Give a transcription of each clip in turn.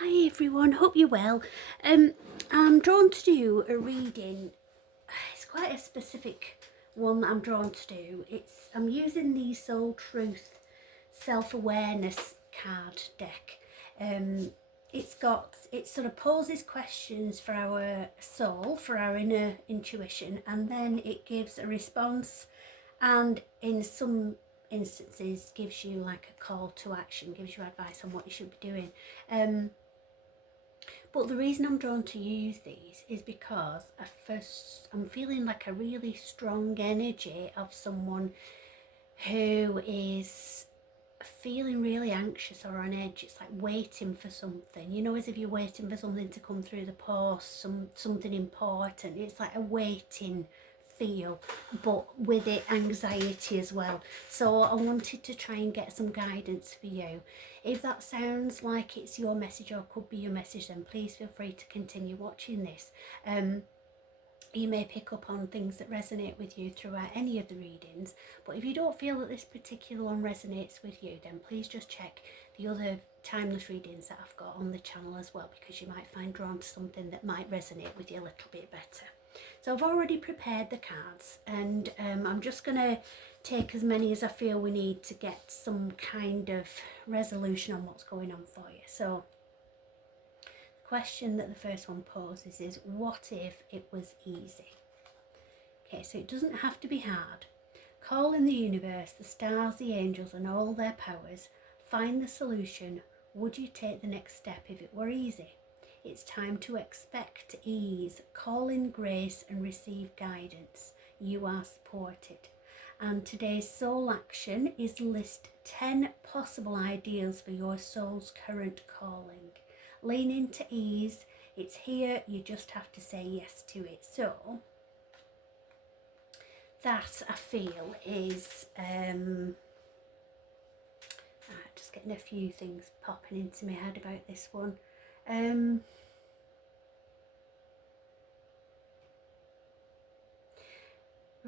Hi everyone, hope you're well. I'm drawn to do a reading. It's quite a specific one that I'm drawn to do. I'm using the Soul Truth Self-Awareness card deck. Um, it sort of poses questions for our soul, for our inner intuition, and then it gives a response, and in some instances gives you like a call to action, gives you advice on what you should be doing. But the reason I'm drawn to use these is because I'm feeling like a really strong energy of someone who is feeling really anxious or on edge. It's like waiting for something, as if you're waiting for something to come through the post, something important. It's like a waiting feel, but with it anxiety as well. So I wanted to try and get some guidance for you. If that sounds like it's your message or could be your message, then please feel free to continue watching this. You may pick up on things that resonate with you throughout any of the readings, but if you don't feel that this particular one resonates with you, then please just check the other timeless readings that I've got on the channel as well, because you might find drawn to something that might resonate with you a little bit better. So I've already prepared the cards, and I'm just going to take as many as I feel we need to get some kind of resolution on what's going on for you. So the question that the first one poses is, what if it was easy? Okay, so it doesn't have to be hard. Call in the universe, the stars, the angels, and all their powers. Find the solution. Would you take the next step if it were easy? It's time to expect ease. Call in grace and receive guidance. You are supported. And today's soul action is list 10 possible ideals for your soul's current calling. Lean into ease. It's here. You just have to say yes to it. So that I feel is just getting a few things popping into my head about this one.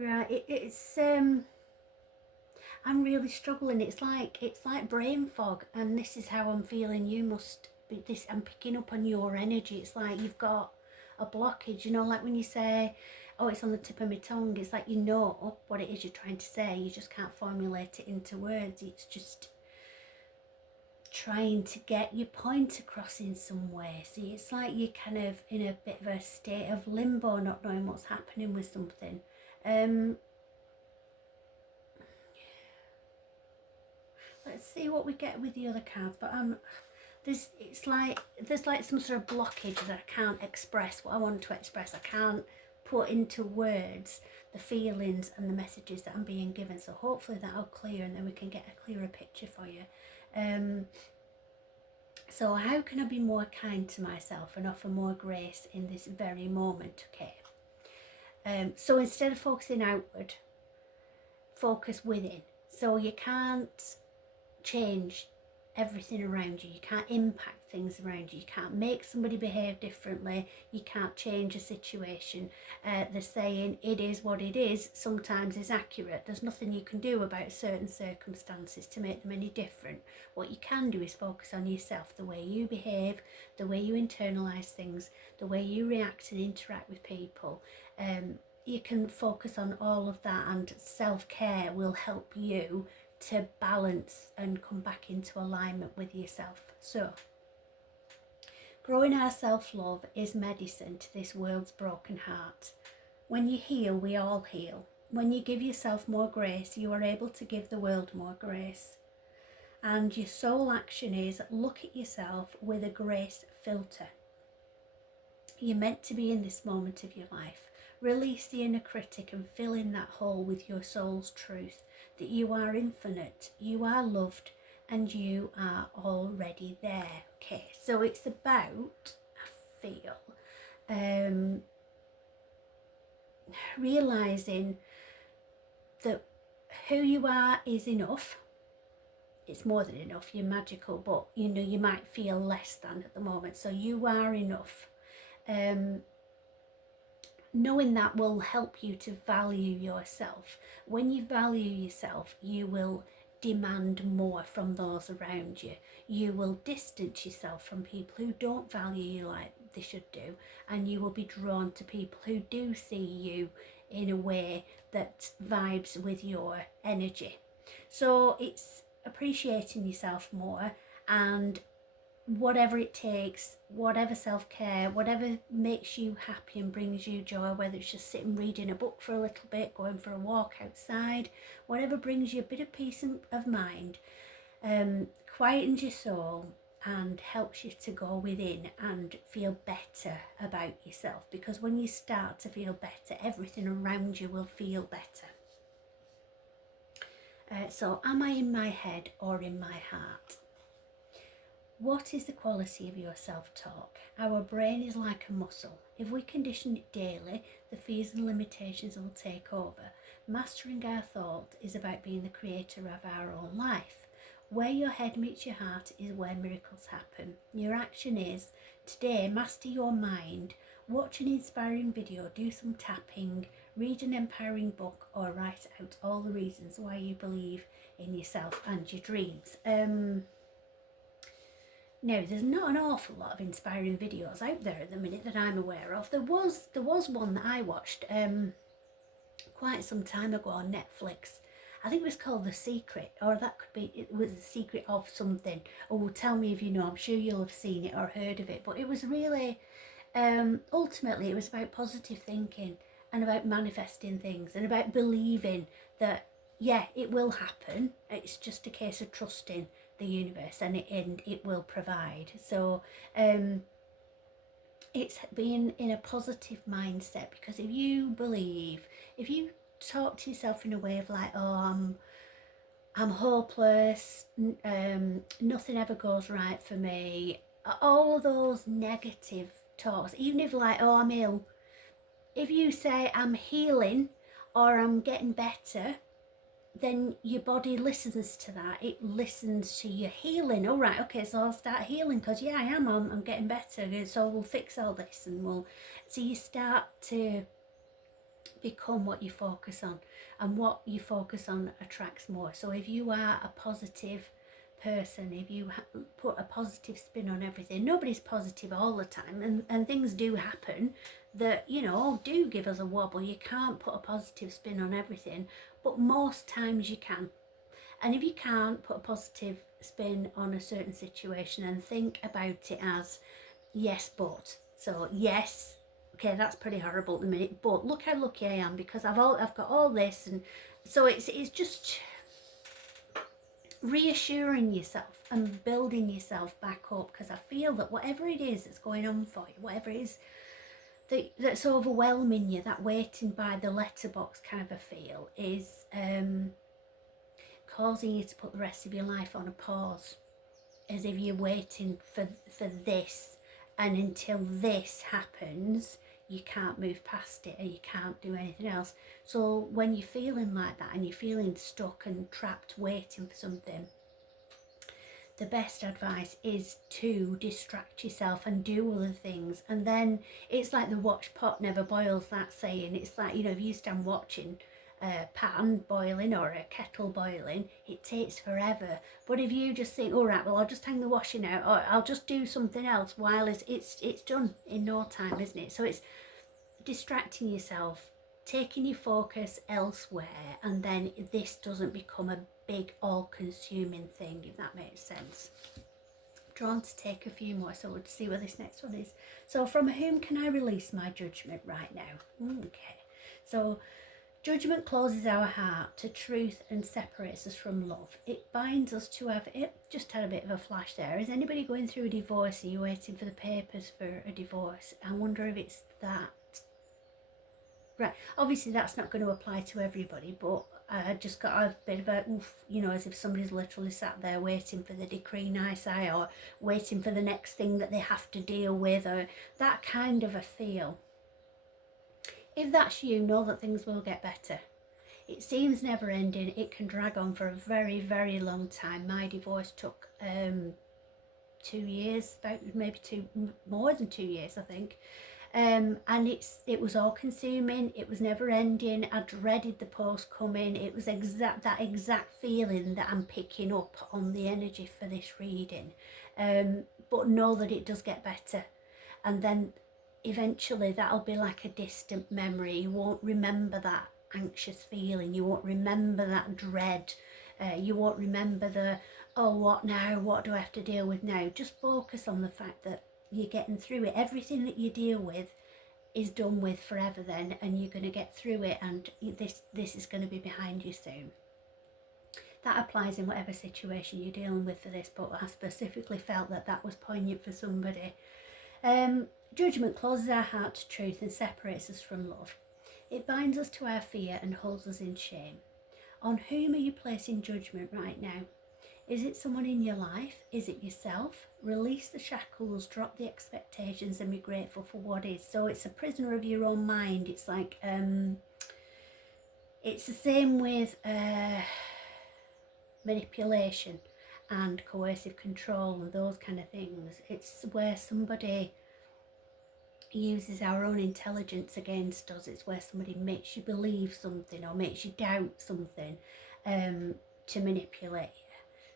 Right, it's I'm really struggling. It's like brain fog, and this is how I'm feeling. You must be this. I'm picking up on your energy. It's like you've got a blockage. Like when you say, "Oh, it's on the tip of my tongue." It's like you know what it is you're trying to say. You just can't formulate it into words. It's just trying to get your point across in some way. So it's like you're kind of in a bit of a state of limbo, not knowing what's happening with something. Let's see what we get with the other cards. But there's like some sort of blockage that I can't express what I want to express. I can't put into words the feelings and the messages that I'm being given. So hopefully that'll clear, and then we can get a clearer picture for you. So how can I be more kind to myself and offer more grace in this very moment? Okay. So instead of focusing outward, focus within. So you can't change everything around you. You can't impact things around you. You can't make somebody behave differently. You can't change a situation. The saying, it is what it is, sometimes is accurate. There's nothing you can do about certain circumstances to make them any different. What you can do is focus on yourself, the way you behave, the way you internalise things, the way you react and interact with people. You can focus on all of that, and self-care will help you to balance and come back into alignment with yourself. So growing our self-love is medicine to this world's broken heart. When you heal, we all heal. When you give yourself more grace, you are able to give the world more grace. And your soul action is look at yourself with a grace filter. You're meant to be in this moment of your life. Release the inner critic and fill in that hole with your soul's truth, that you are infinite, you are loved, and you are already there. Okay, so it's about, I feel, realising that who you are is enough. It's more than enough, you're magical, but you might feel less than at the moment, so you are enough. Knowing that will help you to value yourself. When you value yourself, you will demand more from those around you. You will distance yourself from people who don't value you like they should do, and you will be drawn to people who do see you in a way that vibes with your energy. So it's appreciating yourself more, and whatever it takes, whatever self-care, whatever makes you happy and brings you joy, whether it's just sitting reading a book for a little bit, going for a walk outside, whatever brings you a bit of peace of mind, quietens your soul and helps you to go within and feel better about yourself. Because when you start to feel better, everything around you will feel better. So am I in my head or in my heart? What is the quality of your self-talk? Our brain is like a muscle. If we condition it daily, the fears and limitations will take over. Mastering our thought is about being the creator of our own life. Where your head meets your heart is where miracles happen. Your action is, today, master your mind. Watch an inspiring video, do some tapping, read an empowering book, or write out all the reasons why you believe in yourself and your dreams. Now, there's not an awful lot of inspiring videos out there at the minute that I'm aware of. There was one that I watched quite some time ago on Netflix. I think it was called The Secret, or that could be, it was The Secret of something. Oh, tell me if you know, I'm sure you'll have seen it or heard of it. But it was really, ultimately, it was about positive thinking and about manifesting things and about believing that, yeah, it will happen. It's just a case of trusting the universe, and it will provide. So it's being in a positive mindset, because if you believe, if you talk to yourself in a way of like, oh, I'm hopeless, nothing ever goes right for me, all of those negative talks, even if like, oh, I'm ill, if you say I'm healing or I'm getting better, then your body listens to that. It listens to your healing. All right, okay, so I'll start healing because, yeah, I am. I'm getting better. So we'll fix all this, and so you start to become what you focus on, and what you focus on attracts more. So if you are a positive person, if you put a positive spin on everything, nobody's positive all the time, and things do happen that, you know, do give us a wobble. You can't put a positive spin on everything, but most times you can. And if you can't put a positive spin on a certain situation, and think about it as yes, but. So yes, okay, that's pretty horrible at the minute, but look how lucky I am because I've got all this. And so it's just reassuring yourself and building yourself back up, because I feel that whatever it is that's going on for you, whatever it is that's overwhelming you, that waiting by the letterbox kind of a feel, is causing you to put the rest of your life on a pause, as if you're waiting for this, and until this happens you can't move past it, and you can't do anything else. So when you're feeling like that and you're feeling stuck and trapped waiting for something, the best advice is to distract yourself and do other things. And then it's like the watch pot never boils, that saying. It's like, you know, if you stand watching a pan boiling or a kettle boiling, it takes forever. But if you just think, all right, well, I'll just hang the washing out, or I'll just do something else while it's done in no time, isn't it? So it's distracting yourself, taking your focus elsewhere, and then this doesn't become a big all-consuming thing, if that makes sense. I'm drawn to take a few more, so we'll see where this next one is. So, from whom can I release my judgment right now? Okay, so judgment closes our heart to truth and separates us from love. It binds us to have it. Just had a bit of a flash there. Is anybody going through a divorce? Are you waiting for the papers for a divorce? I wonder if it's that. Right, obviously that's not going to apply to everybody, but I just got a bit of a oof, you know, as if somebody's literally sat there waiting for the decree nisi, or waiting for the next thing that they have to deal with, or that kind of a feel. If that's you, know that things will get better. It seems never ending. It can drag on for a very, very long time. My divorce took 2 years, about maybe more than 2 years, I think. And it was all consuming, it was never ending. I dreaded the post coming. It was that exact feeling that I'm picking up on the energy for this reading. But know that it does get better, and then eventually that'll be like a distant memory. You won't remember that anxious feeling, you won't remember that dread, you won't remember the, oh, what now, what do I have to deal with now. Just focus on the fact that you're getting through it. Everything that you deal with is done with forever then, and you're going to get through it, and this is going to be behind you soon. That applies in whatever situation you're dealing with for this, but I specifically felt that that was poignant for somebody. Judgment closes our heart to truth and separates us from love. It binds us to our fear and holds us in shame. On whom are you placing judgment right now? Is it someone in your life? Is it yourself? Release the shackles, drop the expectations, and be grateful for what is. So it's a prisoner of your own mind. It's like, it's the same with manipulation and coercive control and those kind of things. It's where somebody uses our own intelligence against us. It's where somebody makes you believe something or makes you doubt something, to manipulate you.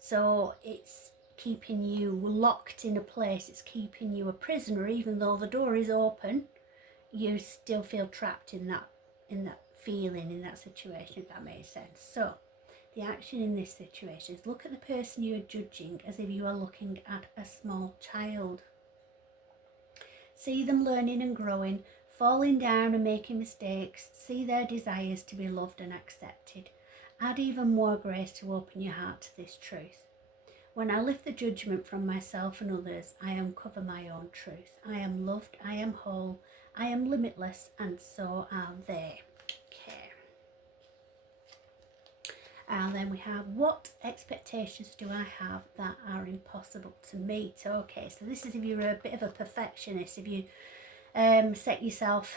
So it's keeping you locked in a place. It's keeping you a prisoner. Even though the door is open, you still feel trapped in that feeling, in that situation, if that makes sense. So the action in this situation is look at the person you are judging as if you are looking at a small child. See them learning and growing, falling down and making mistakes. See their desires to be loved and accepted. Add even more grace to open your heart to this truth. When I lift the judgment from myself and others, I uncover my own truth. I am loved, I am whole, I am limitless, and so are they. Okay. And then we have, what expectations do I have that are impossible to meet? Okay, so this is if you're a bit of a perfectionist, if you set yourself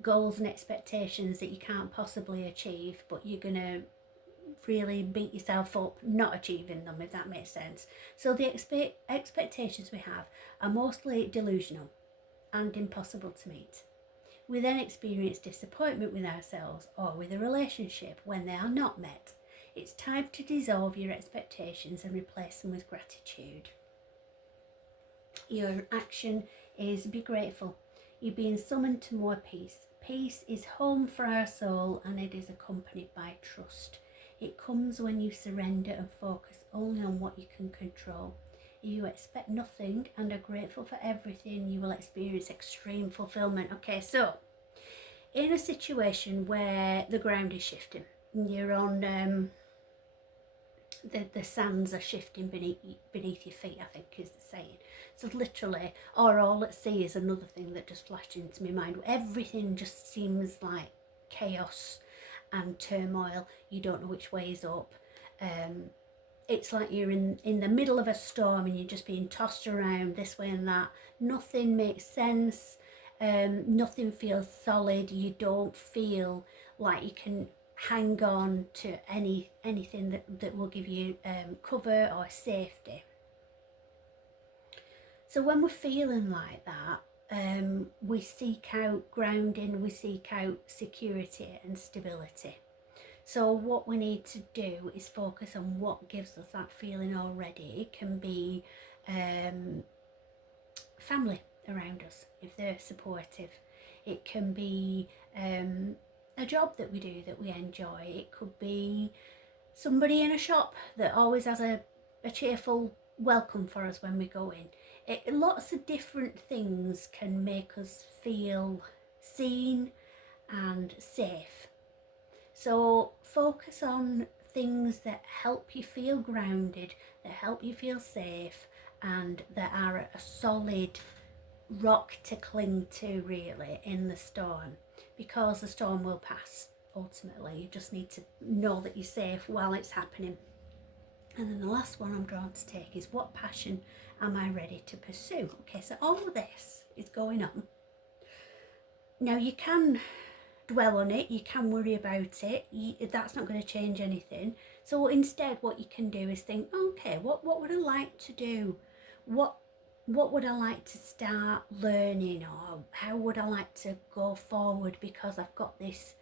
goals and expectations that you can't possibly achieve, but you're going to really beat yourself up not achieving them, if that makes sense. So the expectations we have are mostly delusional and impossible to meet. We then experience disappointment with ourselves or with a relationship when they are not met. It's time to dissolve your expectations and replace them with gratitude. Your action is be grateful. You're being summoned to more peace. Peace is home for our soul, and it is accompanied by trust. It comes when you surrender and focus only on what you can control. If you expect nothing and are grateful for everything, you will experience extreme fulfillment. Okay, so in a situation where the ground is shifting, you're on the sands are shifting beneath your feet, I think is the saying. So literally, or all at sea is another thing that just flashed into my mind. Everything just seems like chaos and turmoil. You don't know which way is up. It's like you're in the middle of a storm and you're just being tossed around this way and that. Nothing makes sense. Nothing feels solid. You don't feel like you can hang on to anything that will give you cover or safety. So when we're feeling like that, we seek out grounding, we seek out security and stability. So what we need to do is focus on what gives us that feeling already. It can be family around us, if they're supportive. It can be a job that we do that we enjoy. It could be somebody in a shop that always has a cheerful welcome for us when we go in. Lots of different things can make us feel seen and safe. So focus on things that help you feel grounded, that help you feel safe, and that are a solid rock to cling to, really, in the storm, because the storm will pass ultimately. You just need to know that you're safe while it's happening. And then the last one I'm drawn to take is, what passion am I ready to pursue? Okay, so all of this is going on. Now you can dwell on it, you can worry about it, that's not going to change anything. So instead what you can do is think, okay, what would I like to do? What what would I like to start learning, or how would I like to go forward, because I've got this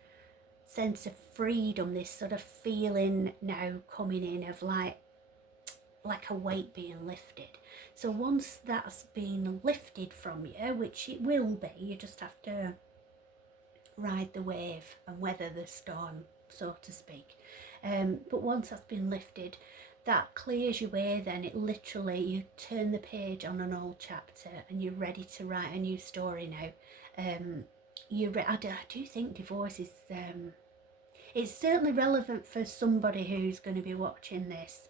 sense of freedom, this sort of feeling now coming in of like a weight being lifted. So once that's been lifted from you, which it will be, you just have to ride the wave and weather the storm, so to speak. But once that's been lifted, that clears your way. Then it literally, you turn the page on an old chapter and you're ready to write a new story now. I do think divorce is it's certainly relevant for somebody who's going to be watching this.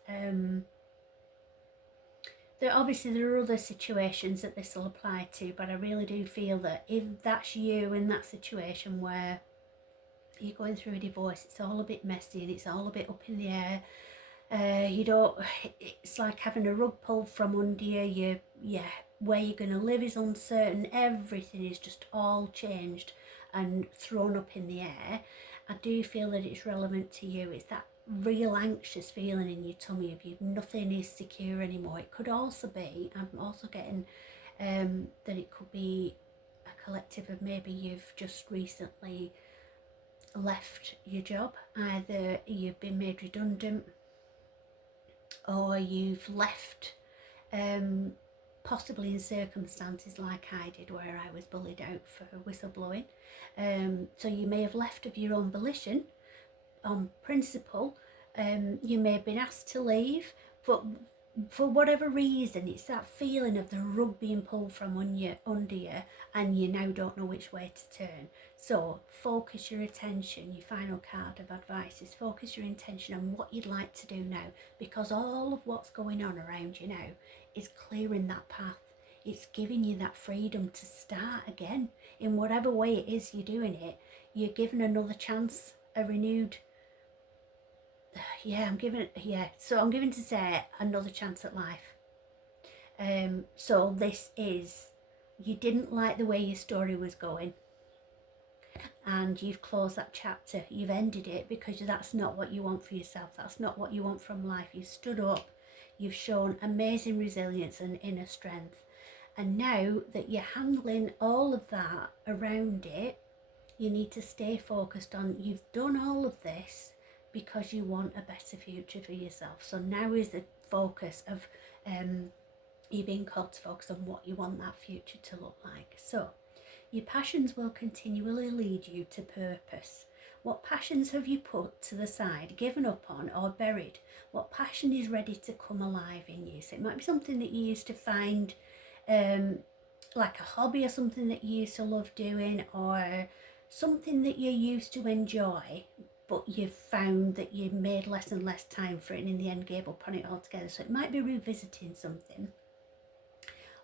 There are other situations that this will apply to, but I really do feel that if that's you in that situation where you're going through a divorce, it's all a bit messy and it's all a bit up in the air. It's like having a rug pulled from under you. Where you're going to live is uncertain. Everything is just all changed and thrown up in the air. I do feel that it's relevant to you. It's that real anxious feeling in your tummy of you, nothing is secure anymore. It could also be, I'm also getting that it could be a collective of maybe you've just recently left your job. Either you've been made redundant, or you've left possibly in circumstances like I did, where I was bullied out for whistleblowing. So you may have left of your own volition, on principle. You may have been asked to leave, but for whatever reason, it's that feeling of the rug being pulled from under you, and you now don't know which way to turn. So focus your attention. Your final card of advice is focus your intention on what you'd like to do now, because all of what's going on around you now is clearing that path. It's giving you that freedom to start again in whatever way it is you're doing it. You're given another chance, a renewed I'm giving to say another chance at life. So this is, you didn't like the way your story was going, and you've closed that chapter, you've ended it, because that's not what you want for yourself, that's not what you want from life. You've stood up, you've shown amazing resilience and inner strength, and now that you're handling all of that around it, you need to stay focused on, you've done all of this because you want a better future for yourself. So now is the focus of you being called to focus on what you want that future to look like. So your passions will continually lead you to purpose. What passions have you put to the side, given up on, or buried? What passion is ready to come alive in you? So it might be something that you used to find like a hobby, or something that you used to love doing, or something that you used to enjoy, but you've found that you made less and less time for it, and in the end gave up on it altogether. So it might be revisiting something,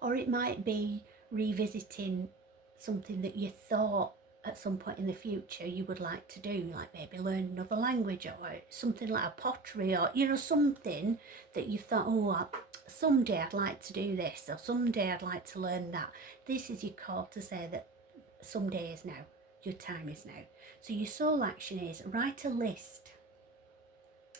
or it might be revisiting something that you thought at some point in the future you would like to do, like maybe learn another language, or something like a pottery, or something that you thought, someday I'd like to do this, or someday I'd like to learn that. This is your call to say that someday is now, your time is now. So your soul action is write a list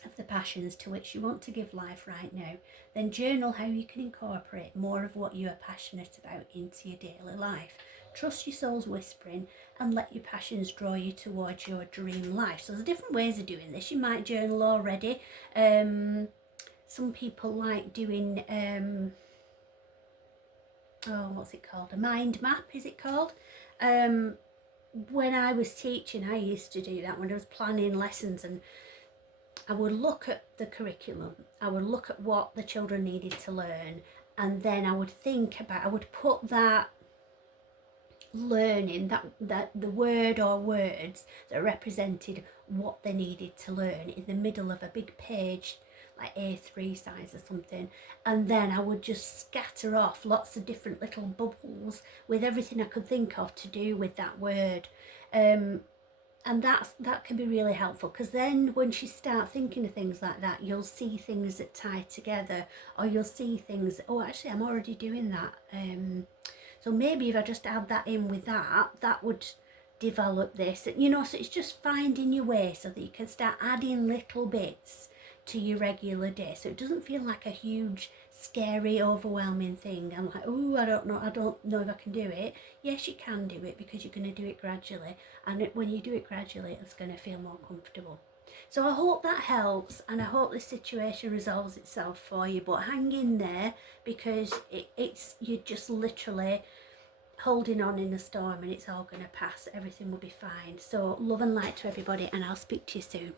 of the passions to which you want to give life right now. Then journal how you can incorporate more of what you are passionate about into your daily life. Trust your soul's whispering and let your passions draw you towards your dream life. So there's different ways of doing this. You might journal already. Some people like doing what's it called? A mind map, is it called? When I was teaching, I used to do that when I was planning lessons, and I would look at the curriculum, I would look at what the children needed to learn, and then I would put that learning, that the word or words that represented what they needed to learn in the middle of a big page, like A3 size or something, and then I would just scatter off lots of different little bubbles with everything I could think of to do with that word, and that can be really helpful, because then once you start thinking of things like that, you'll see things that tie together, or you'll see things, actually I'm already doing that, so maybe if I just add that in with that would develop this, so it's just finding your way so that you can start adding little bits to your regular day, so it doesn't feel like a huge scary, overwhelming thing. I'm like, oh, I don't know if I can do it. Yes, you can do it, because you're going to do it gradually, and when you do it gradually, it's going to feel more comfortable. So I hope that helps, and I hope the situation resolves itself for you. But hang in there, because it's you're just literally holding on in a storm, and it's all going to pass. Everything will be fine. So love and light to everybody, and I'll speak to you soon.